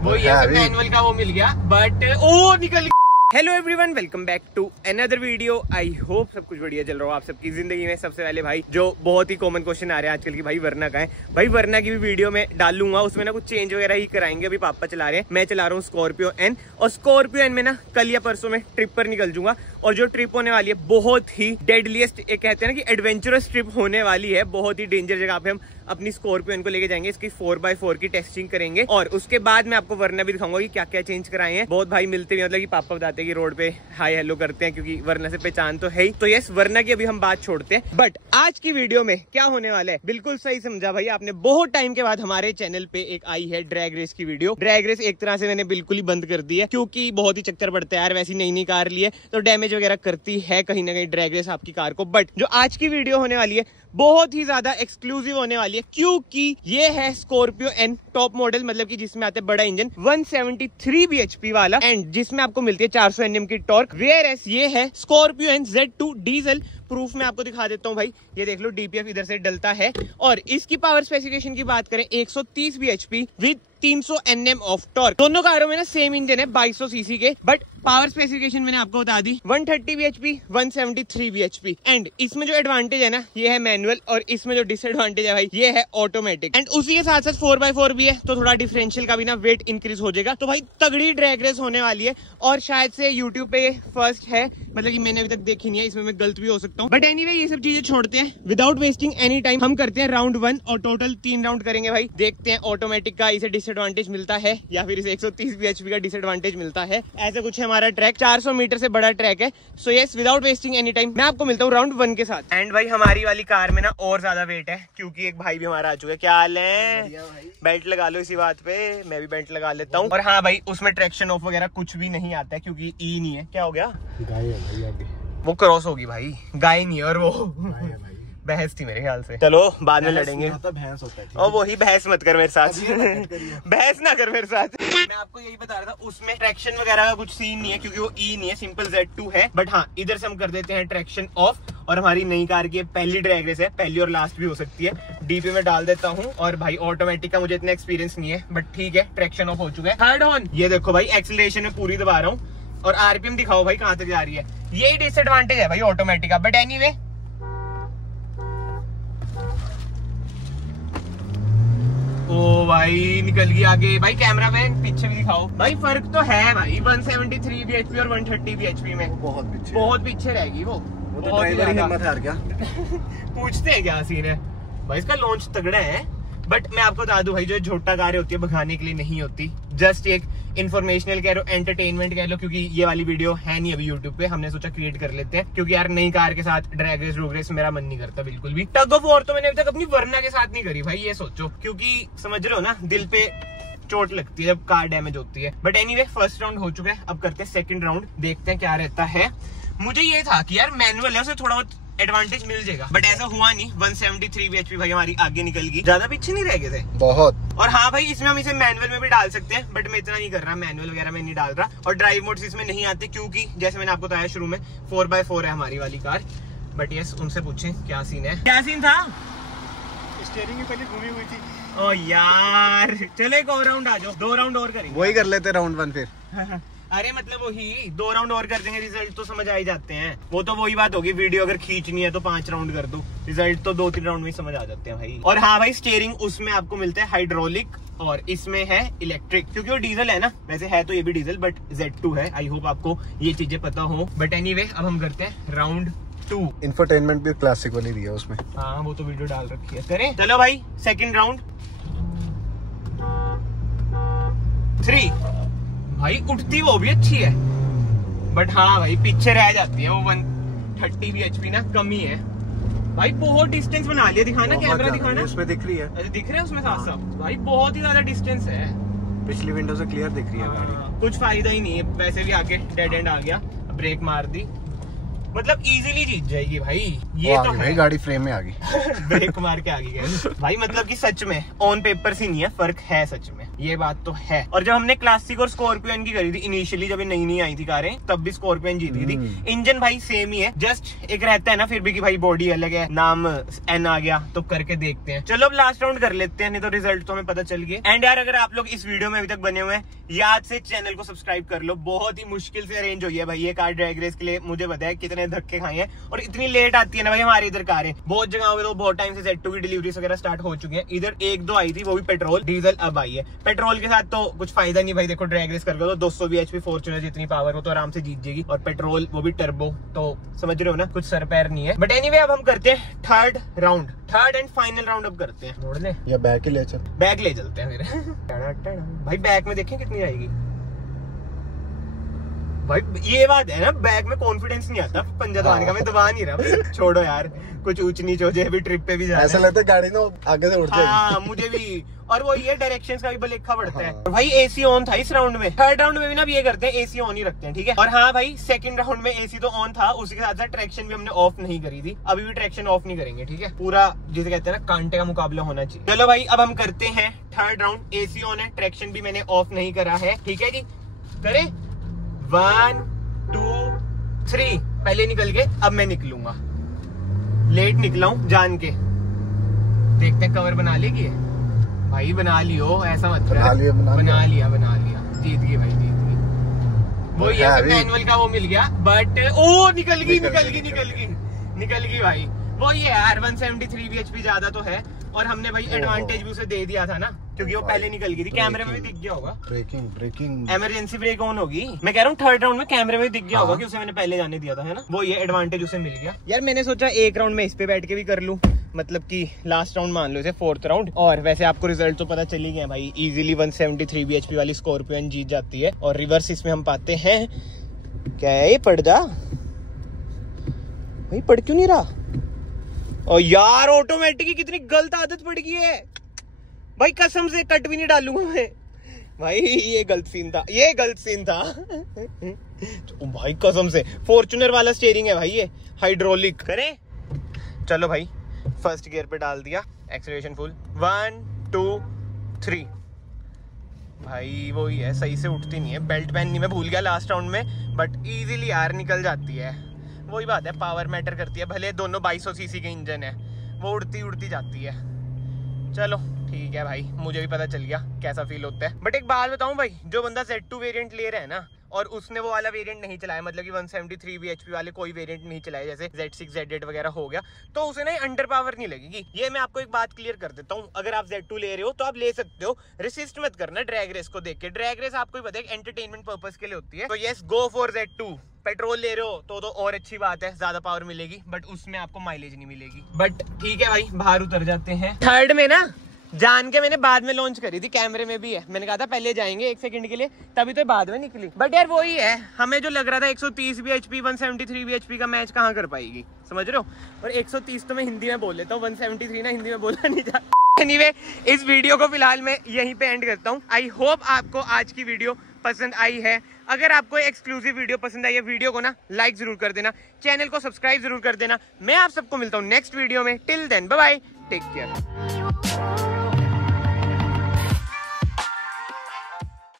वो ये मैनुअल का वो मिल गया, बट ओ निकल। Hello everyone, welcome back to another video. I hope सब कुछ बढ़िया चल रहा हो आप सबकी जिंदगी में। सबसे पहले भाई जो बहुत ही कॉमन क्वेश्चन आ रहे हैं आजकल की, भाई वरना का है। भाई वरना की भी वीडियो में डालूंगा, उसमें ना कुछ चेंज वगैरह ही कराएंगे। अभी पापा चला रहे हैं, मैं चला रहा हूँ स्कॉर्पियो एन, और स्कॉर्पियो एन में ना कल या परसों में ट्रिप पर निकल जाऊंगा। और जो ट्रिप होने वाली है बहुत ही डेडलीस्ट, एक कहते हैं ना कि एडवेंचरस ट्रिप होने वाली है। बहुत ही डेंजर जगह पे हम अपनी स्कॉर्पियो एन को लेके जाएंगे। इसकी 4x4 की टेस्टिंग करेंगे और उसके बाद मैं आपको वरना भी दिखाऊंगा कि क्या क्या चेंज कराए हैं। बहुत भाई मिलते हैं, मतलब कि पापा बताते हैं कि रोड पे हाय हेलो करते हैं, क्योंकि वरना से पहचान तो है ही। तो यस, वरना की अभी हम बात छोड़ते हैं। बट आज की वीडियो में क्या होने वाला है, बिल्कुल सही समझा भाई आपने। बहुत टाइम के बाद हमारे चैनल पे एक आई है ड्रैग रेस की वीडियो। ड्रैग रेस एक तरह से मैंने बिल्कुल ही बंद कर दी है, क्योंकि बहुत ही चक्कर पड़ता है यार। वैसी नई नई कार ली है तो डैमेज वगैरह करती है कहीं ना कहीं ड्रैग रेस आपकी कार को। बट जो आज की वीडियो होने वाली है बहुत ही ज्यादा एक्सक्लूसिव होने वाली है, क्योंकि ये है स्कॉर्पियो एन टॉप मॉडल, मतलब कि जिसमें आता है बड़ा इंजन 173 bhp वाला, एंड जिसमें आपको मिलती है 400 Nm की टॉर्क। वेयरएस ये है Scorpio N Z2 diesel. Proof में आपको दिखा देता हूँ भाई, ये देख लो डीपीएफ इधर से डलता है। और इसकी पावर स्पेसिफिकेशन की बात करें 130 bhp with 300 Nm of torque. दोनों कारों में ना सेम इंजन है 2200 सीसी के, बट पावर स्पेसिफिकेशन मैंने आपको बता दी 130 bhp 173 bhp। एंड इसमें जो एडवांटेज है ना ये है मैनुअल, और इसमें जो डिसएडवांटेज है भाई ये है ऑटोमेटिक। एंड उसी के साथ साथ 4x4 भी है, तो थोड़ा डिफरेंशियल का भी ना वेट इंक्रीज हो जाएगा। तो भाई तगड़ी ड्रैग रेस होने वाली है, और शायद से यूट्यूब पे फर्स्ट है, मतलब कि मैंने अभी तक देखी नहीं है। इसमें मैं गलत भी हो सकता हूँ, बट एनीवे ये सब चीजें छोड़ते हैं। विदाउट वेस्टिंग एनी टाइम हम करते हैं राउंड 1, और टोटल 3 राउंड करेंगे भाई। देखते हैं ऑटोमेटिक का इसे डिसएडवांटेज मिलता है या फिर इसे 130 bhp का डिसएडवांटेज मिलता है। ऐसे कुछ है हमारा ट्रैक, 400 मीटर से बड़ा ट्रैक है। So yes, without wasting any time मैं आपको मिलता हूँ राउंड 1 के साथ। एंड भाई हमारी वाली कार में ना और ज्यादा वेट है, क्योंकि एक भाई भी हमारा आ चुका है। क्या हाल है? बेल्ट लगा लो इसी बात पे, मैं भी बेल्ट लगा लेता हूँ। और हाँ भाई, उसमें ट्रैक्शन ऑफ वगैरह कुछ भी नहीं आता है, क्योंकि ई नहीं है। क्या हो गया? गाय है भाई, अभी वो क्रॉस होगी भाई, गाय नहीं है। और वो भैंस थी मेरे ख्याल से। चलो बाद में लड़ेंगे। भैंस होता है, और वही बहस मत कर मेरे साथ, बहस ना कर मेरे साथ। मैं आपको यही बता रहा था, उसमें ट्रैक्शन वगैरह का कुछ सीन नहीं है, क्योंकि वो ई नहीं है, सिंपल Z2 है। बट हाँ, इधर से हम कर देते हैं ट्रैक्शन ऑफ। और हमारी नई कार की पहली ड्रैग रेस है, पहली और लास्ट भी हो सकती है। डीपी में डाल देता हूँ। और भाई ऑटोमेटिक का मुझे इतना एक्सपीरियंस नहीं है, बट ठीक है, ट्रैक्शन ऑफ हो चुका है। थर्ड ऑन, ये देखो भाई एक्सीलरेशन में पूरी दबा रहा हूँ, और आरपीएम दिखाओ भाई कहाँ तक जा रही है। यही डिसएडवांटेज है भाई ऑटोमेटिक का, बट एनीवे ओ भाई निकल गई आगे। भाई कैमरा मैन पीछे भी दिखाओ भाई, फर्क तो है भाई 173 bhp और 130 bhp में। बहुत पीछे रहेगी वो तो ड्राइवर ही हिम्मत हार गया। पूछते हैं क्या सीन है भाई, इसका लॉन्च तगड़ा है। बट मैं आपको बता दूं भाई, जो छोटा कार होती है भगाने के लिए नहीं होती, जस्ट एक इन्फॉर्मेशनल कह लो, एंटरटेनमेंट कह लो। क्योंकि ये वाली वीडियो है नहीं अभी यूट्यूब पे, हमने सोचा क्रिएट कर लेते हैं, क्योंकि यार नई कार के साथ ड्रैग रेस ड्रूग रेस मेरा मन नहीं करता बिल्कुल भी। टग ऑफ वॉर तो मैंने अभी तक अपनी वरना के साथ नहीं करी भाई, ये सोचो, क्योंकि समझ रहे हो ना, दिल पे चोट लगती है जब कार डैमेज होती है। बट एनीवे फर्स्ट राउंड हो चुका है, अब करते हैं सेकंड राउंड, देखते हैं क्या रहता है। मुझे ये था कि यार मैनुअल है, उसे थोड़ा बहुत एडवांटेज मिल जाएगा, बट ऐसा हुआ नहीं। 173 bhp भाई हमारी आगे निकल गई, ज्यादा पीछे नहीं रह गए थे बहुत। और हाँ भाई, इसमें हम इसे मैनुअल में भी डाल सकते हैं, बट मैं इतना नहीं कर रहा, मैनुअल वगैरह में नहीं डाल रहा। और ड्राइव मोड्स इसमें नहीं आते, क्योंकि जैसे मैंने आपको बताया शुरू में 4x4 है हमारी वाली कार। बट यस, उनसे पूछें क्या सीन है। क्या सीन था? स्टीयरिंग की पहले घूमी हुई थी। ओ यार चलो एक और राउंड आ जाओ, 2 राउंड और करेंगे। वही कर लेते राउंड 1 फिर। अरे मतलब वही 2 राउंड और कर देंगे, रिजल्ट तो समझ आ ही जाते हैं। वो तो वही बात होगी, वीडियो अगर खींचनी है तो 5 राउंड कर दो, रिजल्ट तो 2-3 राउंड में समझ आ जाते हैं भाई। और हाँ भाई, स्टीयरिंग उसमें आपको मिलता है हाइड्रोलिक, और इसमें है इलेक्ट्रिक, क्योंकि वो डीजल है ना। वैसे है तो ये भी डीजल, बट Z2 है। आई होप आपको ये चीजें पता हो। बट एनीवे अब हम करते हैं राउंड 2। इंफोटेनमेंट भी क्लासिक वाली दी है उसमें। हाँ वो तो वीडियो डाल रखी है, करें। चलो भाई सेकंड राउंड 3। भाई उठती वो भी अच्छी है, बट हाँ भाई पीछे रह जाती है वो। 130 bhp ना कमी है भाई। बहुत डिस्टेंस बना लिया, दिखाना कैमरा दिखाना। उसमें दिख रही है, अच्छा दिख रहा है उसमें साफ साफ भाई, बहुत ही ज्यादा डिस्टेंस है। पिछली विंडो से क्लियर दिख रही है। कुछ फायदा ही नहीं है, वैसे भी आगे डेड एंड आ गया, ब्रेक मार दी, मतलब इजीली जीत जाएगी भाई। ये तो है, गाड़ी फ्रेम में आ गई। ब्रेक मार के आ गई भाई। मतलब कि सच में ऑन पेपर से नहीं है, फर्क है सच में। ये बात तो है। और जब हमने क्लासिक और स्कॉर्पियन की करी थी इनिशियली, जब ये नई नई आई थी कारें, तब भी स्कॉर्पियन जीती थी। इंजन भाई सेम ही है, जस्ट एक रहता है ना फिर भी कि भाई बॉडी अलग है, नाम एन आ गया तो करके देखते हैं। चलो अब लास्ट राउंड कर लेते हैं, नहीं तो रिजल्ट तो हमें पता चल गया। एंड यार अगर आप लोग इस वीडियो में अभी तक बने हुए हैं, याद से चैनल को सब्सक्राइब कर लो। बहुत ही मुश्किल से अरेंज हुई है भाई ये कार ड्रैग रेस के लिए, मुझे पता है कितने धक्के खाए हैं। और इतनी लेट आती है ना भाई हमारे इधर कारें, बहुत जगह पे तो बहुत टाइम से Z2 की डिलीवरीज वगैरह स्टार्ट हो चुकी है। इधर एक दो आई थी, वो भी पेट्रोल, डीजल अब आई है। पेट्रोल के साथ तो कुछ फायदा नहीं भाई, देखो ड्रैग रेस करके तो 200 bhp फॉर्च्यूनर जितनी पावर हो तो आराम से जीत जाएगी। और पेट्रोल वो भी टर्बो, तो समझ रहे हो ना, कुछ सर पैर नहीं है। बट एनीवे अब हम करते हैं थर्ड एंड फाइनल राउंड अब करते हैं। मोड़ ले या बैक ही ले चल, बैग ले चलते हैं फिर भाई बैग में देखें कितनी आएगी। भाई ये बात है ना, बैग में कॉन्फिडेंस नहीं आता पंजा दबाने का, मैं दबा नहीं रहा। छोड़ो यार, कुछ ऊंच नीच हो जाए, अभी ट्रिप पे भी जा रहे हैं। ऐसा लगता है गाड़ी ना आगे से उड़ जाएगी। हाँ मुझे भी, और वो ये डायरेक्शंस का भी भलेखा पड़ता है। और भाई एसी ऑन था इस राउंड में। थर्ड राउंड में भी ना ये करते हैं, एसी ऑन ही रखते हैं, ठीक है। और हाँ भाई सेकंड राउंड में एसी तो ऑन था, उसी के साथ साथ ट्रैक्शन भी हमने ऑफ नहीं करी थी। अभी भी ट्रैक्शन ऑफ नहीं करेंगे, ठीक है। पूरा जिसे कहते हैं ना कांटे का मुकाबला होना चाहिए। चलो भाई अब हम करते हैं थर्ड राउंड। एसी ऑन है, ट्रैक्शन भी मैंने ऑफ नहीं करा है, ठीक है जी। करे 1 2 3, पहले निकल के अब मैं निकलूंगा। लेट निकला हूं जान के, देखते हैं कवर बना लेगी भाई। बना लियो, ऐसा मत बना लिया। जीत गई भाई, जीत गई। वो ये सब मैनुअल का वो मिल गया, बट ओ निकल गई भाई। वो ये यार 173 bhp ज्यादा तो है, और हमने भाई एडवांटेज भी उसे दे दिया था ना, क्योंकि वो पहले निकल गई थी। कैमरे में भी दिख गया होगा, ब्रेकिंग इमरजेंसी ब्रेक ऑन होगी। मैं कह रहा हूँ थर्ड राउंड में कैमरे में दिख गया होगा कि उसे मैंने पहले जाने दिया था, है ना। वो ये एडवांटेज उसे मिल गया। यार मैंने सोचा एक राउंड में इस पे बैठ के भी कर लूं, मतलब कि लास्ट राउंड मान लो इसे फोर्थ राउंड। और वैसे आपको रिजल्ट तो पता चल ही गया भाई, इजीली 173 bhp वाली स्कॉर्पियन जीत जाती है। और रिवर्स इसमें हम पाते हैं, क्या है ये, पर्दा भाई, पढ़ क्यों नहीं रहा। और यार ऑटोमेटिक की कितनी गलत आदत पड़ गई है भाई, कसम से कट भी नहीं डालूंगा मैं भाई। ये गलत सीन था भाई, कसम से। फॉर्च्यूनर वाला स्टीयरिंग है भाई, ये हाइड्रोलिक। करें, चलो भाई फर्स्ट गियर पे डाल दिया, एक्सीलरेशन फुल, 1 2 3। भाई वो ही है, सही से उठती नहीं है। बेल्ट पहननी मैं भूल गया लास्ट राउंड में, बट इजीली यार निकल जाती है। वही बात है, पावर मैटर करती है। भले दोनों 2200 सीसी के इंजन है, वो उड़ती जाती है। चलो ठीक है भाई, मुझे भी पता चल गया कैसा फील होता है। बट एक बात बताऊं भाई, जो बंदा Z2 वेरिएंट ले रहा है ना, और उसने वो वाला वेरिएंट नहीं चलाया, मतलब कि 173 bhp वाले कोई वेरिएंट नहीं चलाया, जैसे Z6 Z8 वगैरह हो गया, तो उसे ना अंडर पावर नहीं लगेगी। ये मैं आपको एक बात क्लियर कर देता हूँ। अगर आप Z2 ले रहे हो तो आप ले सकते हो, रेसिस्ट मत करना ड्रैग रेस को देख के। ड्रैग रेस आपको ही पता है एंटरटेनमेंट पर्पज के लिए होती है, तो yes go for Z2। Petrol ले रहे हो तो और अच्छी बात है, ज्यादा पावर मिलेगी, बट उसमें आपको माइलेज नहीं मिलेगी। बट ठीक है भाई, बाहर उतर जाते हैं। थर्ड में ना जान के मैंने बाद में लॉन्च करी थी, कैमरे में भी है। मैंने कहा था पहले जाएंगे 1 सेकंड के लिए, तभी तो बाद में निकली। बट यार वही है, हमें जो लग रहा था 130 bhp 173 bhp का मैच कहाँ कर पाएगी, समझ रहे हो। और 130 तो मैं हिंदी में बोल लेता हूँ, 173 ना हिंदी में बोला नहीं जाता। एनीवे इस वीडियो को फिलहाल मैं यहीं पे एंड करता हूँ। आई होप आपको आज की वीडियो पसंद आई है। अगर आपको एक्सक्लूसिव वीडियो पसंद आई है, वीडियो को ना लाइक जरूर कर देना, चैनल को सब्सक्राइब जरूर कर देना। मैं आप सबको मिलता हूँ नेक्स्ट वीडियो में। Till then bye bye, take care.